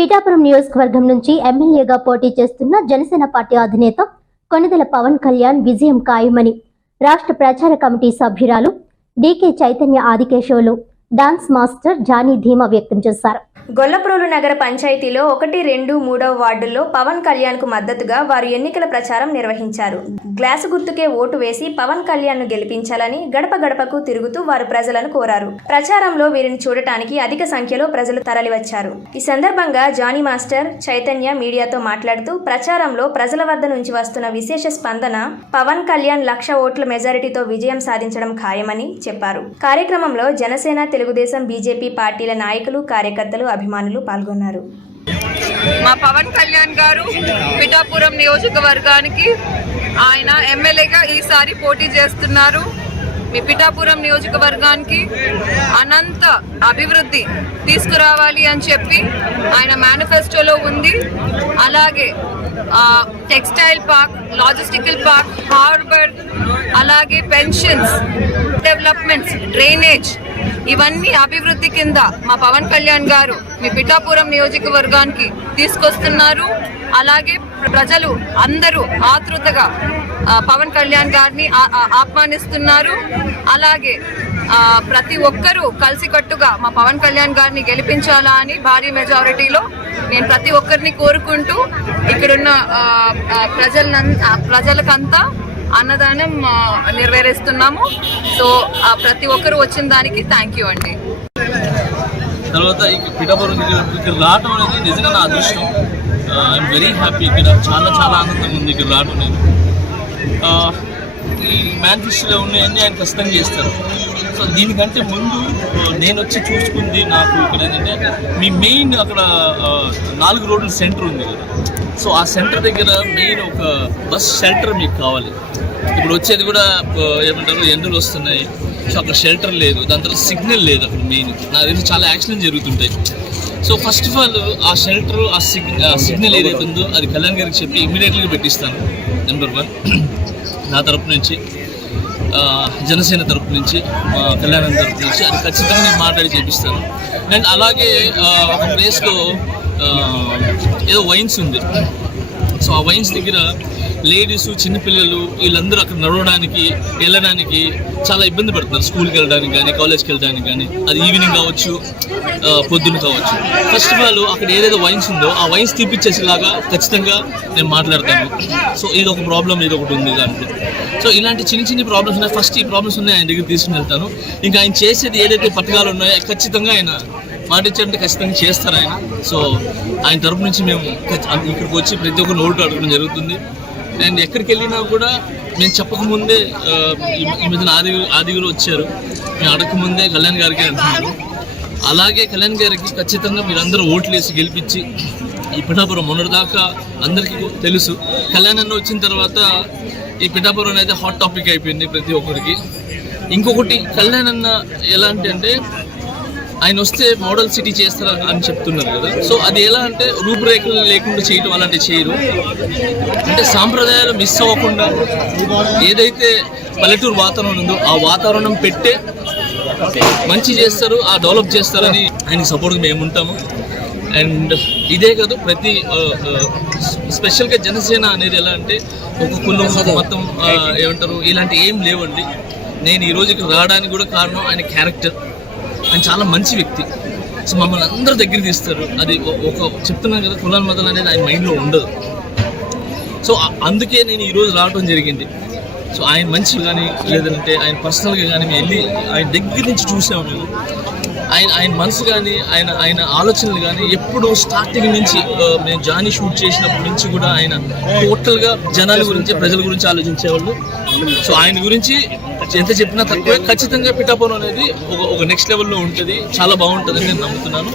పిఠాపురం నియోజకవర్గం నుంచి ఎమ్మెల్యేగా పోటీ చేస్తున్న జనసేన పార్టీ అధినేత కొణిదెల పవన్ కళ్యాణ్ విజయం ఖాయమని రాష్ట్ర ప్రచార కమిటీ సభ్యురాలు డీకే చైతన్య ఆదికేశవులు డాన్స్ మాస్టర్ జానీ ధీమా వ్యక్తం చేశారు. గొల్లప్రోలు నగర పంచాయతీలో 1, 2, 3వ వార్డుల్లో పవన్ కళ్యాణ్ కు మద్దతుగా వారు ఎన్నికల ప్రచారం నిర్వహించారు. గ్లాసు గుర్తుకే ఓటు వేసి పవన్ కళ్యాణ్ ను గెలిపించాలని గడప గడపకు తిరుగుతూ వారు ప్రజలను కోరారు. ప్రచారంలో వీరిని చూడటానికి అధిక సంఖ్యలో ప్రజలు తరలివచ్చారు. ఈ సందర్భంగా జానీ మాస్టర్ చైతన్య మీడియాతో మాట్లాడుతూ ప్రచారంలో ప్రజల వద్ద నుంచి వస్తున్న విశేష స్పందన పవన్ కళ్యాణ్ 1,00,000 ఓట్ల మెజారిటీతో విజయం సాధించడం ఖాయమని చెప్పారు. కార్యక్రమంలో జనసేన, తెలుగుదేశం, బీజేపీ పార్టీల నాయకులు, కార్యకర్తలు, అభిమానులు పాల్గొన్నారు. మా పవన్ కళ్యాణ్ గారు పిఠాపురం నియోజకవర్గానికి ఆయన ఎమ్మెల్యేగా ఈసారి పోటీ చేస్తున్నారు. మీ పిఠాపురం నియోజకవర్గానికి అనంత అభివృద్ధి తీసుకురావాలి అని చెప్పి ఆయన మేనిఫెస్టోలో ఉంది. అలాగే textile park, logistical park, harbour, అలాగే పెన్షన్స్, డెవలప్మెంట్స్, డ్రైనేజ్, ఇవన్నీ అభివృద్ధి కింద మా పవన్ కళ్యాణ్ గారు మీ పిఠాపురం నియోజకవర్గానికి తీసుకొస్తున్నారు. అలాగే ప్రజలు అందరూ ఆతృతగా పవన్ కళ్యాణ్ గారిని ఆహ్వానిస్తున్నారు. అలాగే ప్రతి ఒక్కరూ కలిసికట్టుగా మా పవన్ కళ్యాణ్ గారిని గెలిపించాలా అని భారీ మెజారిటీలో నేను ప్రతి ఒక్కరిని కోరుకుంటూ ఇక్కడున్న ప్రజలకంతా అన్నదానం నెరవేరుస్తున్నాము. సో ప్రతి ఒక్కరు వచ్చిన దానికి థ్యాంక్ యూ అండి. తర్వాత పిఠాపురం ఇక్కడ రావటం అనేది నిజంగా నా అదృష్టం. I'm very happy. ఇక్కడ చాలా ఆనందంగా ఉంది ఇక్కడ రావడం. నేను ఈ మేనిఫెస్టోలో ఉన్నాయన్నీ ఆయన ఖచ్చితంగా చేస్తారు. సో దీనికంటే ముందు నేను వచ్చి చూసుకుంది నాకు ఇక్కడ ఏంటంటే మీ మెయిన్ అక్కడ 4 రోడ్ల సెంటర్ ఉంది కదా. సో ఆ సెంటర్ దగ్గర మెయిన్ ఒక బస్ షెల్టర్ మీకు కావాలి. ఇప్పుడు వచ్చేది కూడా ఏమంటారు, ఎండలు వస్తున్నాయి. సో అక్కడ షెల్టర్ లేదు, దాని తర్వాత సిగ్నల్ లేదు. అక్కడ మెయిన్ నాకు తెలిసి చాలా యాక్సిడెంట్ జరుగుతుంటాయి. సో ఫస్ట్ ఆఫ్ ఆల్ ఆ షెల్టర్, ఆ సిగ్నల్ ఏదైతే ఉందో అది కళ్యాణ్ గారికి చెప్పి ఇమీడియట్గా పెట్టిస్తాను. నెంబర్ 1 నా తరపు నుంచి, జనసేన తరపు నుంచి, కళ్యాణ్ తరపు నుంచి అది ఖచ్చితంగా నేను మాట్లాడి చేపిస్తాను. అండ్ అలాగే ఒక ప్లేస్లో ఏదో వైన్స్ ఉంది. సో ఆ వైన్స్ దగ్గర లేడీస్, చిన్నపిల్లలు వీళ్ళందరూ అక్కడ నడవడానికి, వెళ్ళడానికి చాలా ఇబ్బంది పడుతున్నారు. స్కూల్కి వెళ్ళడానికి కానీ, కాలేజ్కి వెళ్ళడానికి కానీ, అది ఈవినింగ్ కావచ్చు, పొద్దున్న కావచ్చు. ఫస్ట్ ఆఫ్ ఆల్ అక్కడ ఏదైతే వైన్స్ ఉందో ఆ వైన్స్ తీపిచ్చేసేలాగా ఖచ్చితంగా నేను మాట్లాడతాను. సో ఇది ఒక ప్రాబ్లం, ఇది ఒకటి ఉంది దాంట్లో. సో ఇలాంటి చిన్న ప్రాబ్లమ్స్ ఉన్నాయి. ఫస్ట్ ఈ ప్రాబ్లమ్స్ ఉన్నాయి ఆయన దగ్గర తీసుకుని వెళ్తాను. ఇంకా ఆయన చేసేది ఏదైతే పథకాలు ఉన్నాయో ఖచ్చితంగా ఆయన మాట ఇచ్చారంటే ఖచ్చితంగా చేస్తారు ఆయన. సో ఆయన తరపు నుంచి మేము ఇక్కడికి వచ్చి ప్రతి ఒక్కరు ఓటు అడగడం జరుగుతుంది. అండ్ ఎక్కడికి వెళ్ళినా కూడా నేను చెప్పకముందే ఈ మధ్యన ఆదిగులు వచ్చారు, మేము అడగకముందే కళ్యాణ్ గారికి అంటున్నారు. అలాగే కళ్యాణ్ గారికి ఖచ్చితంగా మీరందరూ ఓట్లు వేసి గెలిపించి ఈ పిఠాపురం మొన్నటిదాకా అందరికీ తెలుసు. కళ్యాణ్ అన్న వచ్చిన తర్వాత ఈ పిఠాపురం అనేది హాట్ టాపిక్ అయిపోయింది ప్రతి ఒక్కరికి. ఇంకొకటి కళ్యాణ్ అన్న ఎలాంటి అంటే ఆయన వస్తే మోడల్ సిటీ చేస్తారు అని చెప్తున్నారు కదా. సో అది ఎలా అంటే రూపురేఖలు లేకుండా చేయటం అలాంటివి చేయరు. అంటే సాంప్రదాయాలు మిస్ అవ్వకుండా ఏదైతే పల్లెటూరు వాతావరణం ఉందో ఆ వాతావరణం పెట్టే మంచి చేస్తారు, ఆ డెవలప్ చేస్తారని ఆయనకి సపోర్ట్గా మేము ఉంటాము. అండ్ ఇదే కాదు, ప్రతి స్పెషల్గా జనసేన అనేది ఎలా అంటే ఒక కులం మొత్తం ఏమంటారు ఇలాంటి ఏం లేవండి. నేను ఈరోజు ఇక్కడ రావడానికి కూడా కారణం ఆయన క్యారెక్టర్. ఆయన చాలా మంచి వ్యక్తి. సో మమ్మల్ని అందరూ దగ్గర తీస్తారు. అది ఒక చెప్తున్నాను కదా, కులాల మతాలు అనేది ఆయన మైండ్లో ఉండదు. సో అందుకే నేను ఈరోజు రావడం జరిగింది. సో ఆయన మంచి కానీ లేదంటే ఆయన పర్సనల్గా కానీ మేము వెళ్ళి ఆయన దగ్గర నుంచి చూసాము. మేము ఆయన మనసు కానీ ఆయన ఆలోచనలు కానీ ఎప్పుడు స్టార్టింగ్ నుంచి మేము జానీ షూట్ చేసినప్పటి నుంచి కూడా ఆయన టోటల్గా జనాల గురించి, ప్రజల గురించి ఆలోచించేవాళ్ళు. సో ఆయన గురించి ఎంత చెప్పినా తక్కువే. ఖచ్చితంగా పిఠాపురం అనేది ఒక నెక్స్ట్ లెవెల్లో ఉంటుంది, చాలా బాగుంటుందని నేను నమ్ముతున్నాను.